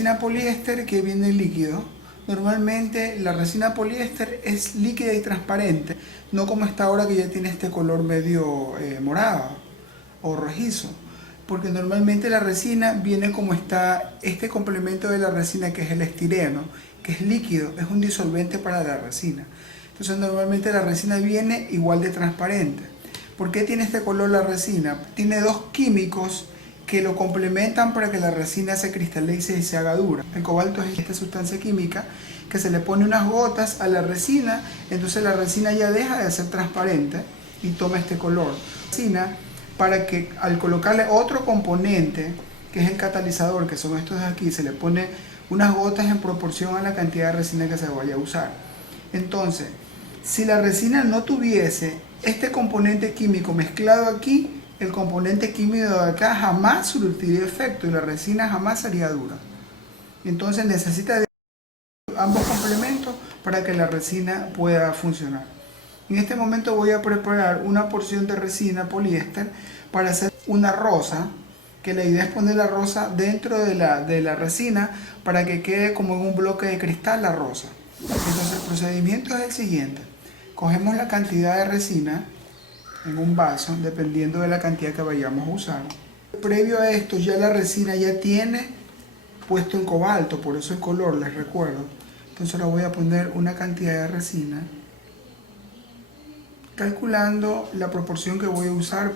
resina poliéster que viene líquido. Normalmente la resina poliéster es líquida y transparente, no como esta ahora que ya tiene este color medio morado o rojizo, porque normalmente la resina viene como está este complemento de la resina, que es el estireno, que es líquido, es un disolvente para la resina. Entonces normalmente la resina viene igual de transparente. ¿Por qué tiene este color la resina? Tiene dos químicos que lo complementan para que la resina se cristalice y se haga dura. El cobalto es esta sustancia química que se le pone unas gotas a la resina, entonces la resina ya deja de ser transparente y toma este color. Resina, para que al colocarle otro componente, que es el catalizador, que son estos de aquí, se le pone unas gotas en proporción a la cantidad de resina que se vaya a usar. Entonces, si la resina no tuviese este componente químico mezclado aquí, el componente químico de acá jamás surtiría efecto y la resina jamás sería dura. Entonces necesita de ambos complementos para que la resina pueda funcionar. En este momento voy a preparar una porción de resina poliéster para hacer una rosa, que la idea es poner la rosa dentro de la resina para que quede como en un bloque de cristal la rosa. Entonces el procedimiento es el siguiente: cogemos la cantidad de resina en un vaso, dependiendo de la cantidad que vayamos a usar. Previo a esto ya la resina ya tiene puesto en cobalto, por eso el color, les recuerdo. Entonces le voy a poner una cantidad de resina, calculando la proporción que voy a usar.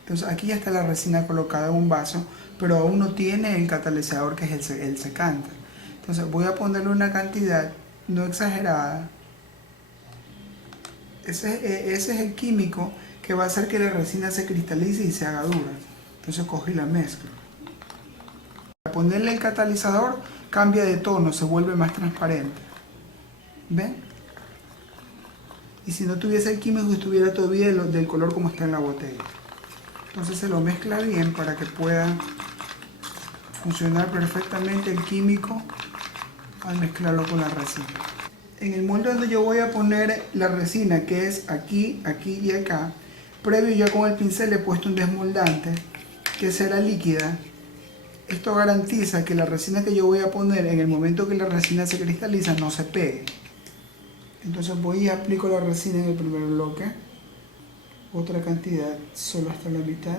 Entonces aquí ya está la resina colocada en un vaso, pero aún no tiene el catalizador, que es el secante. Entonces voy a ponerle una cantidad no exagerada. Ese es el químico que va a hacer que la resina se cristalice y se haga dura. Entonces cojo y la mezclo. Al ponerle el catalizador cambia de tono, se vuelve más transparente. ¿Ven? Y si no tuviese el químico, estuviera todavía del color como está en la botella. Entonces se lo mezcla bien para que pueda funcionar perfectamente el químico al mezclarlo con la resina. En el molde donde yo voy a poner la resina, que es aquí, aquí y acá, previo ya con el pincel le he puesto un desmoldante que será líquida. Esto garantiza que la resina que yo voy a poner en el momento que la resina se cristaliza no se pegue. Entonces voy y aplico la resina en el primer bloque, otra cantidad solo hasta la mitad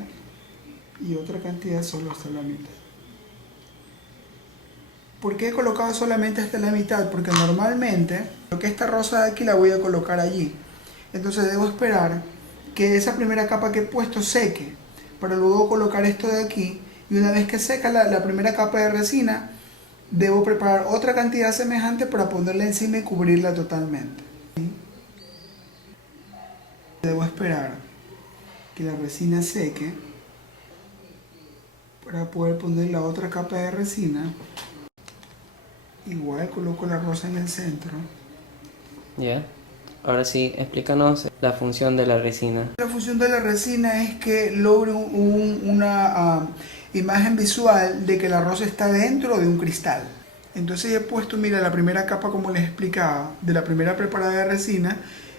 y otra cantidad solo hasta la mitad. ¿Por qué he colocado solamente hasta la mitad? Porque normalmente lo que esta rosa de aquí la voy a colocar allí. Entonces debo esperar que esa primera capa que he puesto seque, para luego colocar esto de aquí, y una vez que seca la primera capa de resina, debo preparar otra cantidad semejante para ponerla encima y cubrirla totalmente. Debo esperar que la resina seque para poder poner la otra capa de resina. Igual coloco la rosa en el centro. Ya. Ahora sí, explícanos la función de la resina. La función de la resina es que logre una imagen visual de que la rosa está dentro de un cristal. Entonces he puesto, mira, la primera capa, como les explicaba, de la primera preparada de resina,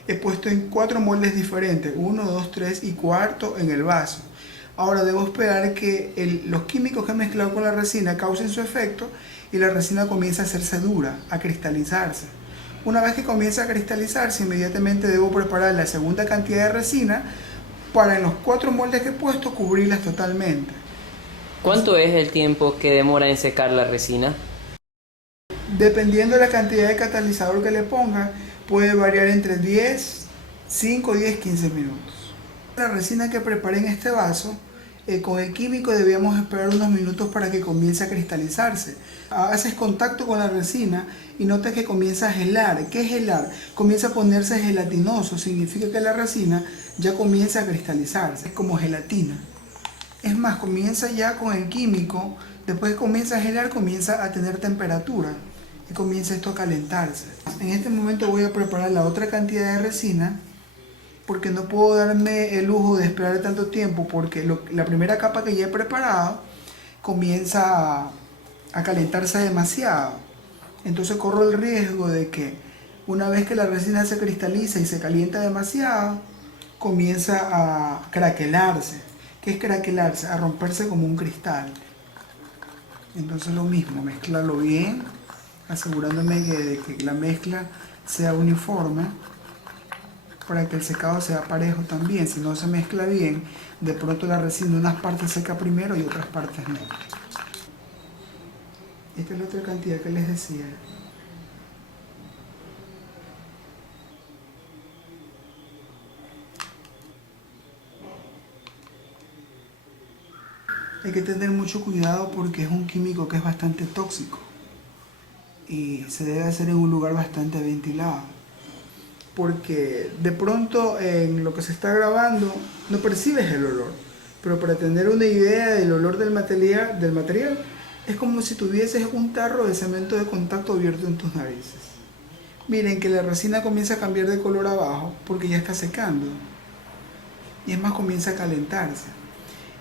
he puesto en 4 moldes diferentes, 1, 2, 3 y cuarto en el vaso. Ahora debo esperar que los químicos que he mezclado con la resina causen su efecto y la resina comienza a hacerse dura, a cristalizarse. Una vez que comienza a cristalizarse, inmediatamente debo preparar la segunda cantidad de resina para en los 4 moldes que he puesto cubrirlas totalmente. ¿Cuánto es el tiempo que demora en secar la resina? Dependiendo de la cantidad de catalizador que le ponga, puede variar entre 5, 10, 15 minutos. La resina que preparé en este vaso, con el químico debíamos esperar unos minutos para que comience a cristalizarse. Haces contacto con la resina y notas que comienza a gelar. ¿Qué es gelar? Comienza a ponerse gelatinoso, significa que la resina ya comienza a cristalizarse, es como gelatina. Es más, comienza ya con el químico, después que comienza a gelar, comienza a tener temperatura y comienza esto a calentarse. En este momento voy a preparar la otra cantidad de resina, porque no puedo darme el lujo de esperar tanto tiempo, porque la primera capa que ya he preparado comienza a calentarse demasiado. Entonces corro el riesgo de que una vez que la resina se cristaliza y se calienta demasiado, comienza a craquelarse. ¿Qué es craquelarse? A romperse como un cristal. Entonces lo mismo, mezclarlo bien, asegurándome de que la mezcla sea uniforme para que el secado sea parejo también. Si no se mezcla bien, de pronto la resina unas partes seca primero y otras partes no. Esta es la otra cantidad que les decía. Hay que tener mucho cuidado porque es un químico que es bastante tóxico y se debe hacer en un lugar bastante ventilado, porque de pronto en lo que se está grabando no percibes el olor, pero para tener una idea del olor del material es como si tuvieses un tarro de cemento de contacto abierto en tus narices. Miren que la resina comienza a cambiar de color abajo porque ya está secando y es más, comienza a calentarse.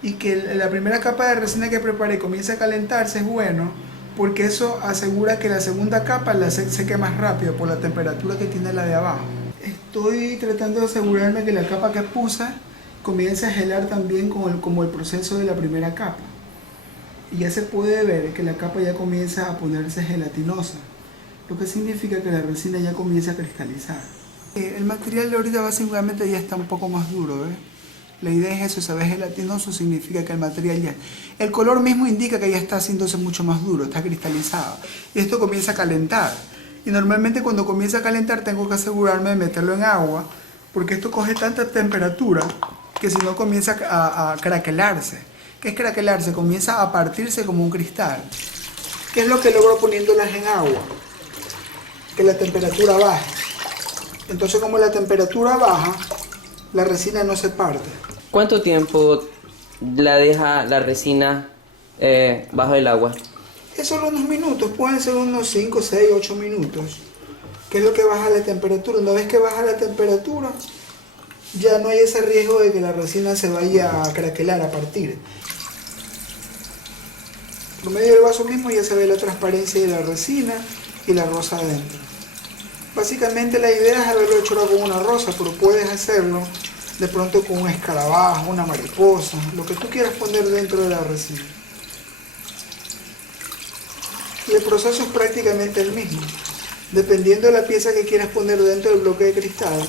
Y que la primera capa de resina que preparé comience a calentarse es bueno, porque eso asegura que la segunda capa la seque más rápido por la temperatura que tiene la de abajo. Estoy tratando de asegurarme que la capa que puse comience a gelar también como el proceso de la primera capa. Y ya se puede ver que la capa ya comienza a ponerse gelatinosa, lo que significa que la resina ya comienza a cristalizar. El material de ahorita básicamente ya está un poco más duro, ¿ves? La idea es eso, saber gelatinoso significa que el material ya... El color mismo indica que ya está haciéndose mucho más duro, está cristalizado. Y esto comienza a calentar. Y normalmente cuando comienza a calentar tengo que asegurarme de meterlo en agua, porque esto coge tanta temperatura que si no comienza a craquelarse. ¿Qué es craquelarse? Comienza a partirse como un cristal. ¿Qué es lo que logro poniéndolas en agua? Que la temperatura baje. Entonces como la temperatura baja, la resina no se parte. ¿Cuánto tiempo la deja la resina bajo el agua? Es solo unos minutos, pueden ser unos 5, 6, 8 minutos. ¿Qué es lo que baja la temperatura? Una vez que baja la temperatura, ya no hay ese riesgo de que la resina se vaya a craquelar, a partir. Por medio del vaso mismo ya se ve la transparencia de la resina y la rosa adentro. Básicamente la idea es haberlo hecho ahora con una rosa, pero puedes hacerlo de pronto con un escarabajo, una mariposa, lo que tú quieras poner dentro de la resina. Y el proceso es prácticamente el mismo. Dependiendo de la pieza que quieras poner dentro del bloque de cristal,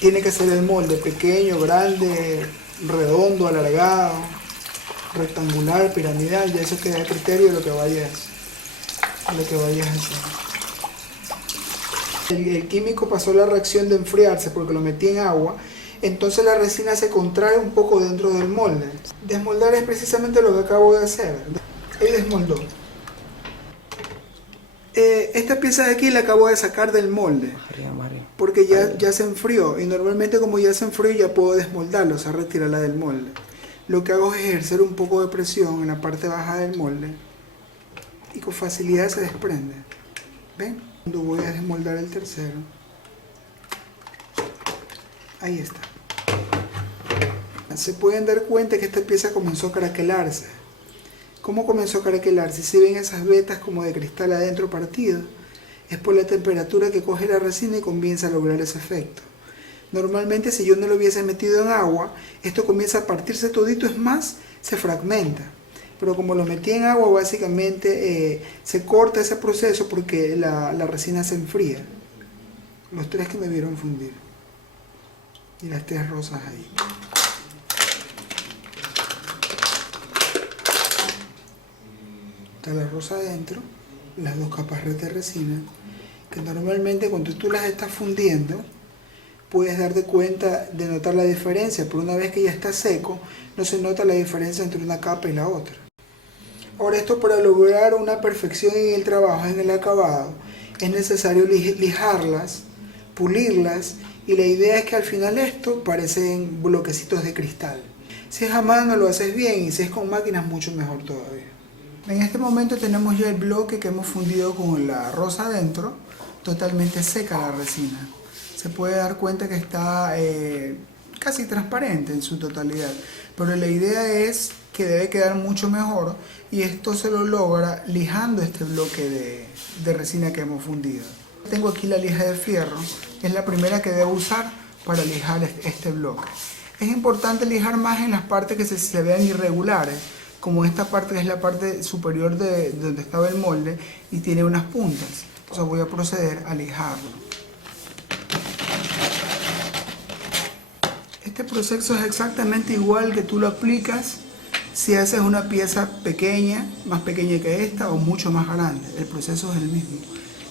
tiene que ser el molde pequeño, grande, redondo, alargado, rectangular, piramidal, ya eso queda a criterio de lo que vayas a hacer. El químico pasó la reacción de enfriarse porque lo metí en agua, entonces la resina se contrae un poco dentro del molde. Desmoldar es precisamente lo que acabo de hacer. Ahí desmoldó. Esta pieza de aquí la acabo de sacar del molde porque ya se enfrió, y normalmente como ya se enfrió ya puedo desmoldarlo, o sea, retirarla del molde. Lo que hago es ejercer un poco de presión en la parte baja del molde y con facilidad se desprende. ¿Ven? Cuando voy a desmoldar el tercero, ahí está. Se pueden dar cuenta que esta pieza comenzó a craquelarse. ¿Cómo comenzó a craquelarse? Si ven esas vetas como de cristal adentro partido, es por la temperatura que coge la resina y comienza a lograr ese efecto. Normalmente si yo no lo hubiese metido en agua, esto comienza a partirse todito, es más, se fragmenta. Pero como lo metí en agua, básicamente se corta ese proceso porque la resina se enfría. Los tres que me vieron fundir. Y las tres rosas ahí. Está la rosa adentro, las dos capas de resina, que normalmente cuando tú las estás fundiendo, puedes darte cuenta de notar la diferencia, pero una vez que ya está seco, no se nota la diferencia entre una capa y la otra. Ahora, esto para lograr una perfección en el trabajo, en el acabado, es necesario lijarlas, pulirlas, y la idea es que al final esto parecen bloquecitos de cristal. Si es a mano lo haces bien, y si es con máquinas mucho mejor todavía. En este momento tenemos ya el bloque que hemos fundido con la rosa adentro, totalmente seca la resina. Se puede dar cuenta que está casi transparente en su totalidad, pero la idea es que debe quedar mucho mejor, y esto se lo logra lijando este bloque de resina que hemos fundido. Tengo aquí la lija de fierro, es la primera que debo usar para lijar este bloque. Es importante lijar más en las partes que se vean irregulares, como esta parte es la parte superior de donde estaba el molde y tiene unas puntas. Entonces voy a proceder a lijarlo. Este proceso es exactamente igual que tú lo aplicas si haces una pieza pequeña, más pequeña que esta o mucho más grande. El proceso es el mismo.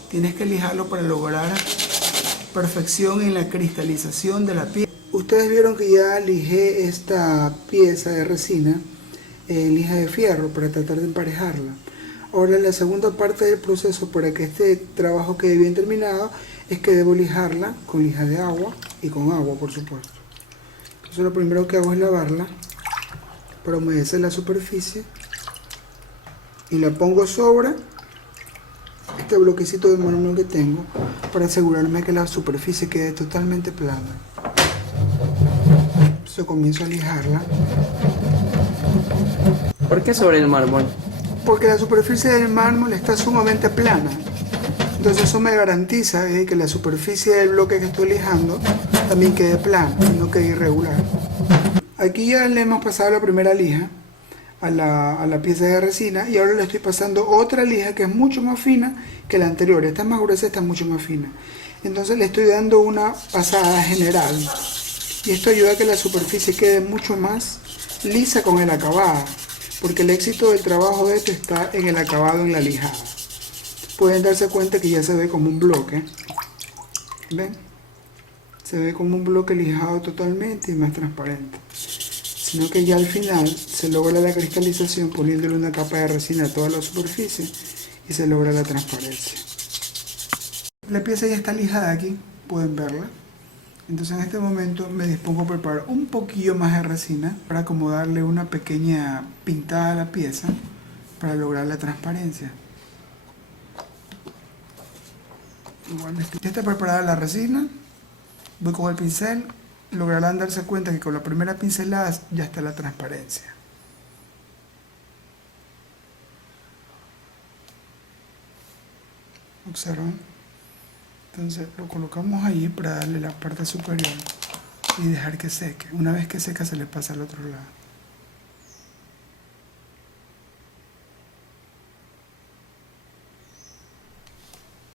Tienes que lijarlo para lograr perfección en la cristalización de la pieza. Ustedes vieron que ya lijé esta pieza de resina, lija de fierro, para tratar de emparejarla. Ahora la segunda parte del proceso para que este trabajo quede bien terminado es que debo lijarla con lija de agua y con agua, por supuesto. Entonces lo primero que hago es lavarla para humedecer la superficie y la pongo sobre este bloquecito de mármol que tengo para asegurarme que la superficie quede totalmente plana. Entonces comienzo a lijarla. ¿Por qué sobre el mármol? Porque la superficie del mármol está sumamente plana. Entonces eso me garantiza que la superficie del bloque que estoy lijando también quede plana y no quede irregular. Aquí ya le hemos pasado la primera lija a la pieza de resina y ahora le estoy pasando otra lija que es mucho más fina que la anterior. Esta es más gruesa, esta es mucho más fina. Entonces le estoy dando una pasada general y esto ayuda a que la superficie quede mucho más lisa con el acabado, porque el éxito del trabajo de esto está en el acabado, en la lijada. Pueden darse cuenta que ya se ve como un bloque. ¿Ven? Se ve como un bloque lijado totalmente y más transparente. Sino que ya al final se logra la cristalización poniéndole una capa de resina a toda la superficie y se logra la transparencia. La pieza ya está lijada aquí, pueden verla. Entonces en este momento me dispongo a preparar un poquillo más de resina para como darle una pequeña pintada a la pieza para lograr la transparencia. Ya está preparada la resina. Voy con el pincel, lograrán darse cuenta que con la primera pincelada ya está la transparencia. ¿Observan? Entonces lo colocamos ahí para darle la parte superior y dejar que seque. Una vez que seca se le pasa al otro lado.